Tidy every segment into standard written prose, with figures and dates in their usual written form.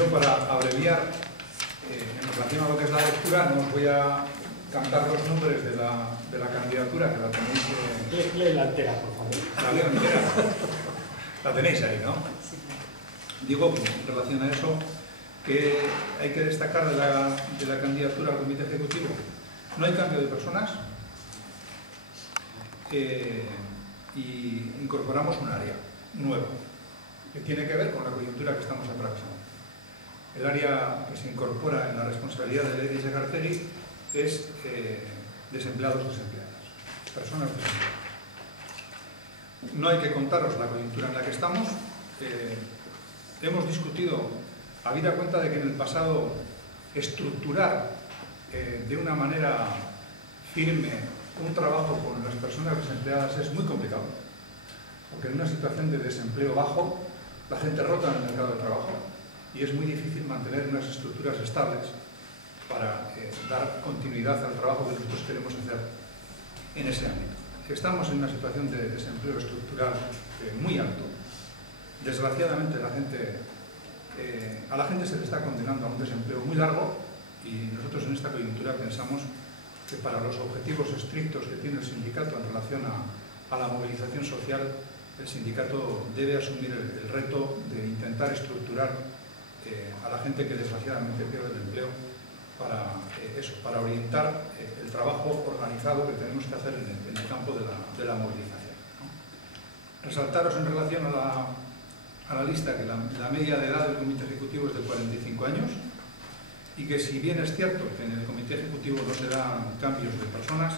Yo, para abreviar, en relación a lo que es la lectura, no os voy a cantar los nombres de la candidatura, que la tenéis... Léela entera, por favor. La leo entera. La tenéis ahí, ¿no? Digo, en relación a eso, que hay que destacar de la candidatura al Comité Ejecutivo. No hay cambio de personas y incorporamos un área nueva que tiene que ver con la coyuntura que estamos atravesando. El área que se incorpora en la responsabilidad de Lady Segarteri es desempleados, desempleadas, personas desempleadas. No hay que contaros la coyuntura en la que estamos. Hemos discutido, habida cuenta de que en el pasado estructurar de una manera firme un trabajo con las personas desempleadas es muy complicado, porque en una situación de desempleo bajo la gente rota en el mercado de trabajo y es muy difícil mantener unas estructuras estables para dar continuidad al trabajo que nosotros queremos hacer en ese ámbito. Estamos en una situación de desempleo estructural muy alto. Desgraciadamente a la gente se le está condenando a un desempleo muy largo y nosotros en esta coyuntura pensamos que para los objetivos estrictos que tiene el sindicato en relación a la movilización social, el sindicato debe asumir el reto de intentar estructurar a la gente que desgraciadamente pierde el empleo para orientar el trabajo organizado que tenemos que hacer en el campo de la movilización, ¿no? Resaltaros en relación a la lista que la media de edad del Comité Ejecutivo es de 45 años y que, si bien es cierto que en el Comité Ejecutivo no se dan cambios de personas,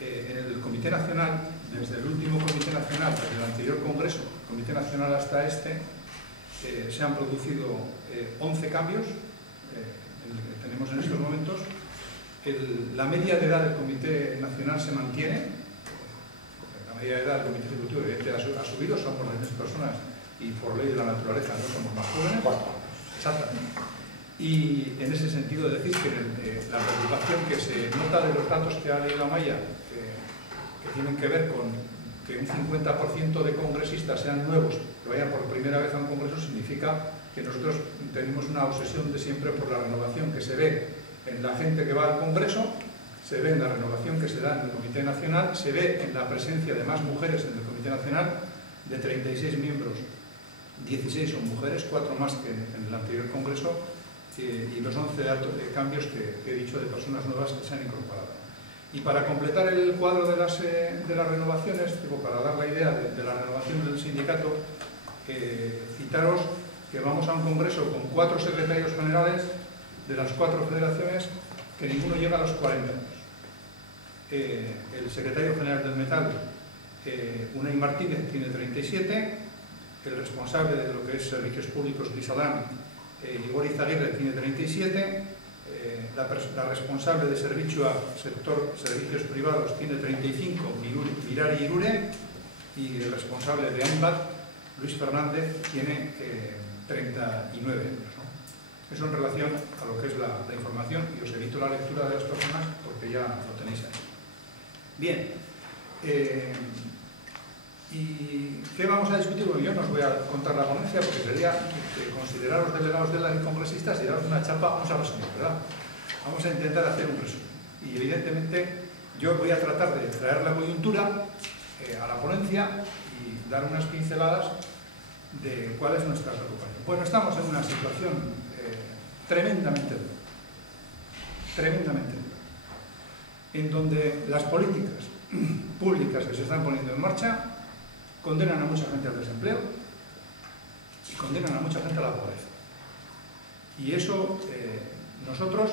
en el Comité Nacional, desde el último Comité Nacional, desde el anterior Congreso, Comité Nacional hasta este, se han producido 11 cambios que tenemos en estos momentos. La media de edad del Comité Nacional se mantiene. La media de edad del Comité Ejecutivo evidentemente ha subido, somos las mismas personas y por ley de la naturaleza no somos más jóvenes. Exactamente. Y en ese sentido decir que la preocupación que se nota de los datos que ha leído Amaya, que tienen que ver con que un 50% de congresistas sean nuevos, que vayan por primera vez a un congreso, significa que nosotros tenemos una obsesión de siempre por la renovación que se ve en la gente que va al congreso, se ve en la renovación que se da en el Comité Nacional, se ve en la presencia de más mujeres en el Comité Nacional. De 36 miembros, 16 son mujeres, 4 más que en el anterior congreso, y los 11 cambios que he dicho de personas nuevas que se han incorporado. Y para completar el cuadro de las renovaciones, para dar la idea de la renovación del sindicato, citaros que vamos a un congreso con 4 secretarios generales de las 4 federaciones, que ninguno llega a los 40 años. El secretario general del Metal, Unai Martínez, tiene 37, el responsable de lo que es Servicios Públicos, Luis Adán, Igor Izaguirre, tiene 37, la responsable de sector servicios privados, tiene 35, Mirari Irure, y el responsable de AIMBAT, Luis Fernández, tiene 39 años, ¿no? Eso en relación a lo que es la información, y os evito la lectura de las personas porque ya lo tenéis ahí. Bien, ¿y qué vamos a discutir? Bueno, yo no os voy a contar la ponencia porque sería consideraros delegados de las congresistas y daros una chapa. Vamos a resumir, ¿verdad? Vamos a intentar hacer un resumen. Y evidentemente yo voy a tratar de traer la coyuntura a la ponencia y dar unas pinceladas de cuál es nuestra preocupación. Bueno, estamos en una situación tremendamente dura, en donde las políticas públicas que se están poniendo en marcha condenan a mucha gente al desempleo y condenan a mucha gente a la pobreza. Y eso nosotros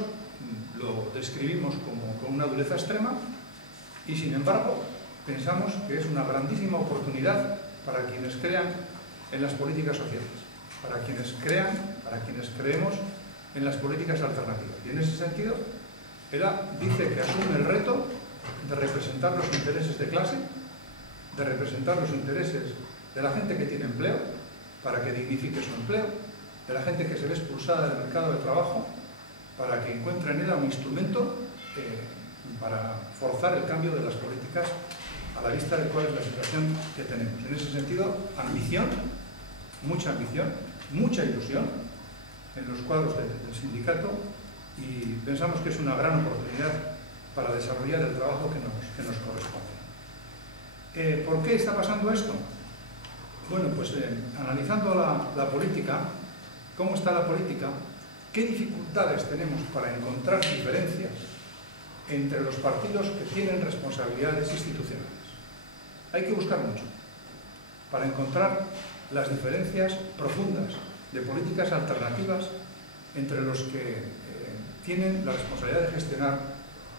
lo describimos con una dureza extrema y, sin embargo, pensamos que es una grandísima oportunidad para quienes crean en las políticas sociales, para quienes creemos en las políticas alternativas. Y en ese sentido, ella dice que asume el reto de representar los intereses de clase, de representar los intereses de la gente que tiene empleo, para que dignifique su empleo, de la gente que se ve expulsada del mercado de trabajo, para que encuentre en ella un instrumento para forzar el cambio de las políticas a la vista de cuál es la situación que tenemos. En ese sentido, ambición, mucha ilusión, en los cuadros del sindicato y pensamos que es una gran oportunidad para desarrollar el trabajo que nos corresponde. ¿Por qué está pasando esto? Bueno, pues analizando la política, cómo está la política, qué dificultades tenemos para encontrar diferencias entre los partidos que tienen responsabilidades institucionales. Hay que buscar mucho para encontrar las diferencias profundas de políticas alternativas entre los que tienen la responsabilidad de gestionar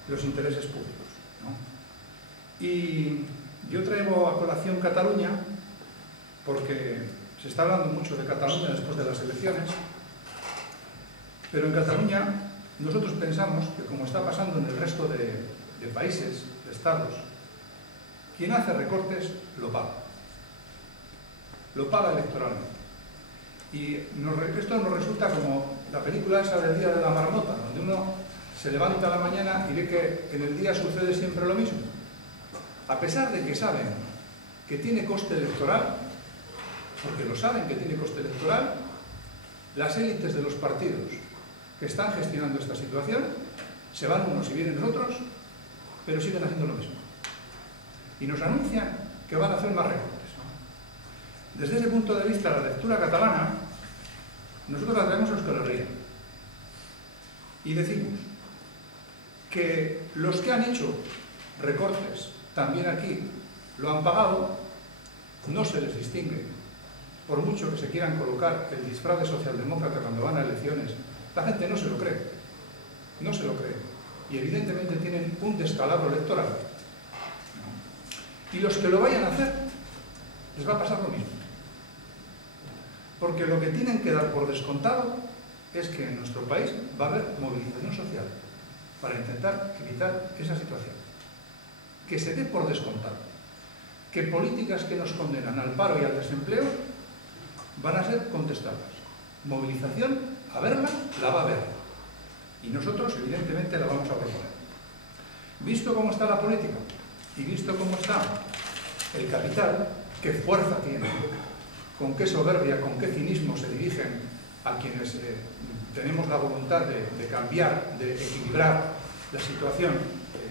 los intereses públicos, ¿no? Y yo traigo a colación Cataluña porque se está hablando mucho de Cataluña después de las elecciones, pero en Cataluña nosotros pensamos que, como está pasando en el resto de países, de estados, quien hace recortes lo paga. Lo paga electoralmente. Y esto nos resulta como la película esa del Día de la Marmota, donde uno se levanta a la mañana y ve que en el día sucede siempre lo mismo. A pesar de que saben que tiene coste electoral, porque lo saben que tiene coste electoral, las élites de los partidos que están gestionando esta situación se van unos y vienen otros, pero siguen haciendo lo mismo. Y nos anuncian que van a hacer más recortes, ¿no? Desde ese punto de vista, la lectura catalana, nosotros la traemos a Euskal Herria y decimos que los que han hecho recortes también aquí lo han pagado, no se les distingue, por mucho que se quieran colocar el disfraz de socialdemócrata cuando van a elecciones, la gente no se lo cree, no se lo cree, y evidentemente tienen un descalabro electoral. Y los que lo vayan a hacer, les va a pasar lo mismo. Porque lo que tienen que dar por descontado es que en nuestro país va a haber movilización social para intentar evitar esa situación. Que se dé por descontado que políticas que nos condenan al paro y al desempleo van a ser contestadas. Movilización, a verla, la va a haber. Y nosotros, evidentemente, la vamos a proponer. Visto cómo está la política y visto cómo está el capital, qué fuerza tiene, con qué soberbia, con qué cinismo se dirigen a quienes tenemos la voluntad de cambiar, de equilibrar la situación.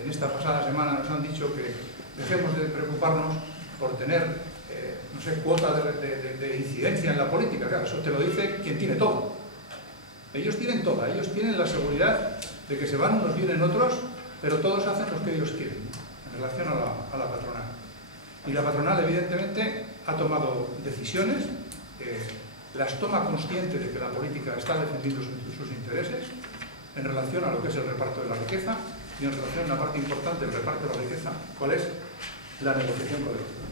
En esta pasada semana nos han dicho que dejemos de preocuparnos por tener, no sé, cuota de incidencia en la política. Claro, eso te lo dice quien tiene todo. Ellos tienen todo, ellos tienen la seguridad de que se van unos, vienen otros, pero todos hacen lo que ellos quieren en relación a la patronal. Y la patronal, evidentemente, ha tomado decisiones, las toma consciente de que la política está defendiendo sus intereses en relación a lo que es el reparto de la riqueza y en relación a una parte importante del reparto de la riqueza, ¿cuál es? La negociación colectiva.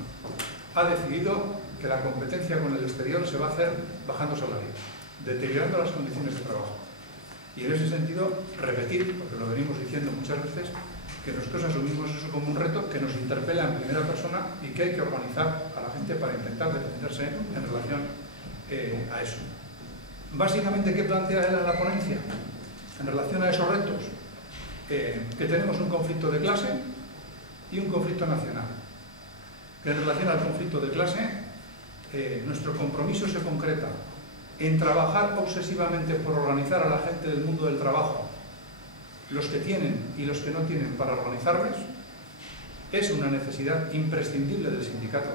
Ha decidido que la competencia con el exterior se va a hacer bajando salarios, deteriorando las condiciones de trabajo. Y en ese sentido, repetir, porque lo venimos diciendo muchas veces, que nosotros asumimos eso como un reto que nos interpela en primera persona y que hay que organizar a la gente para intentar defenderse en relación a eso. Básicamente, ¿qué plantea él en la ponencia? En relación a esos retos, que tenemos un conflicto de clase y un conflicto nacional. Que en relación al conflicto de clase, nuestro compromiso se concreta en trabajar obsesivamente por organizar a la gente del mundo del trabajo, los que tienen y los que no tienen, para organizarles. Es una necesidad imprescindible del sindicato.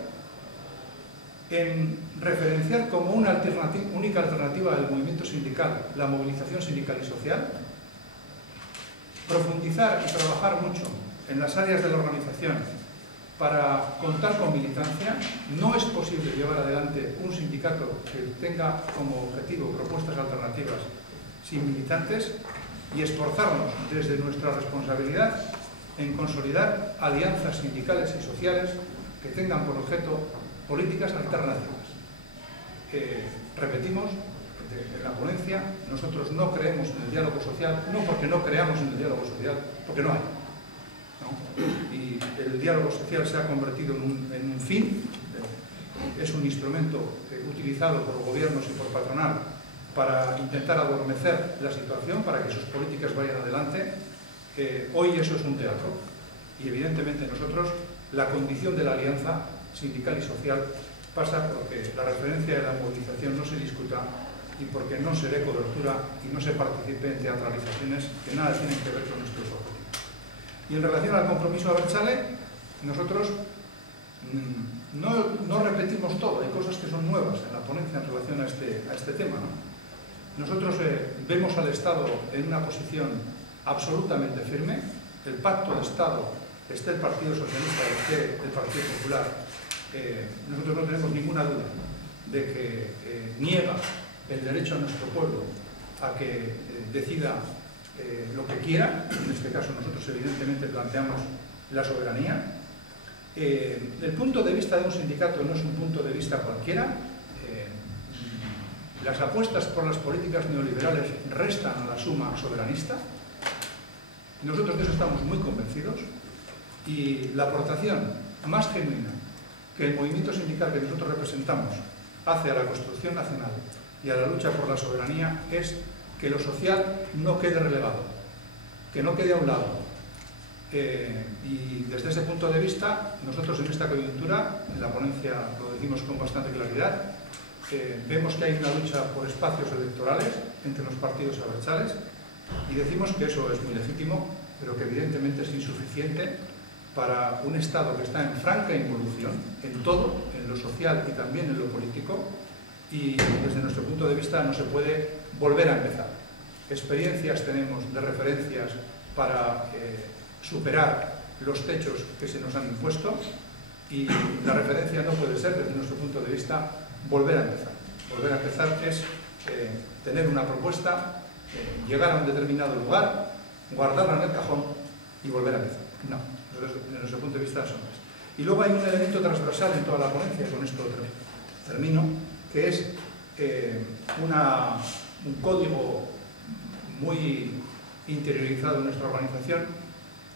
En referenciar como una única alternativa del movimiento sindical la movilización sindical y social. Profundizar y trabajar mucho en las áreas de la organización para contar con militancia. No es posible llevar adelante un sindicato que tenga como objetivo propuestas alternativas sin militantes, y esforzarnos desde nuestra responsabilidad en consolidar alianzas sindicales y sociales que tengan por objeto políticas alternativas. Repetimos, en la ponencia, nosotros no creemos en el diálogo social, no porque no creamos en el diálogo social, porque no hay, ¿no? Y el diálogo social se ha convertido en un fin, es un instrumento utilizado por gobiernos y por patronal para intentar adormecer la situación, para que sus políticas vayan adelante. Hoy eso es un teatro y evidentemente nosotros, la condición de la alianza sindical y social pasa por que la referencia de la movilización no se discuta y porque no se dé cobertura y no se participe en teatralizaciones que nada tienen que ver con nuestros objetivos. Y en relación al compromiso abertzale, nosotros no repetimos todo, hay cosas que son nuevas en la ponencia en relación a este tema, ¿no? Nosotros vemos al Estado en una posición absolutamente firme. El pacto de Estado, esté el Partido Socialista o esté el Partido Popular, nosotros no tenemos ninguna duda de que niega el derecho a nuestro pueblo a que decida lo que quiera. En este caso nosotros evidentemente planteamos la soberanía. El punto de vista de un sindicato no es un punto de vista cualquiera. Las apuestas por las políticas neoliberales restan a la suma soberanista. Nosotros de eso estamos muy convencidos y la aportación más genuina que el movimiento sindical que nosotros representamos hace a la construcción nacional y a la lucha por la soberanía es que lo social no quede relegado, que no quede a un lado. Y desde ese punto de vista, nosotros en esta coyuntura, en la ponencia lo decimos con bastante claridad, vemos que hay una lucha por espacios electorales entre los partidos abertzales y decimos que eso es muy legítimo, pero que evidentemente es insuficiente para un Estado que está en franca involución, en todo, en lo social y también en lo político, y desde nuestro punto de vista no se puede volver a empezar. Experiencias tenemos de referencias para superar los techos que se nos han impuesto y la referencia no puede ser, desde nuestro punto de vista, volver a empezar. Volver a empezar es tener una propuesta, llegar a un determinado lugar, guardarla en el cajón y volver a empezar. No, desde nuestro punto de vista son más. Y luego hay un elemento transversal en toda la ponencia, con esto termino, que es un código muy interiorizado en nuestra organización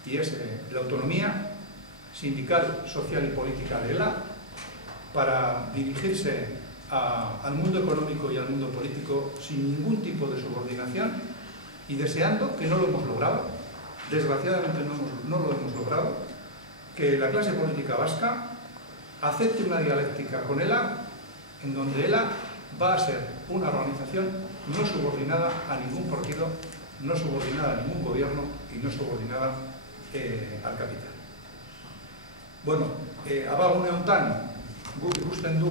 y es la autonomía sindical, social y política de ELA para dirigirse al mundo económico y al mundo político sin ningún tipo de subordinación y deseando, que no lo hemos logrado, desgraciadamente no lo hemos logrado, que la clase política vasca acepte una dialéctica con ELA en donde ELA va a ser una organización no subordinada a ningún partido, no subordinada a ningún gobierno y no subordinada al capital. Bueno, abajo una honetan, guk ikusten du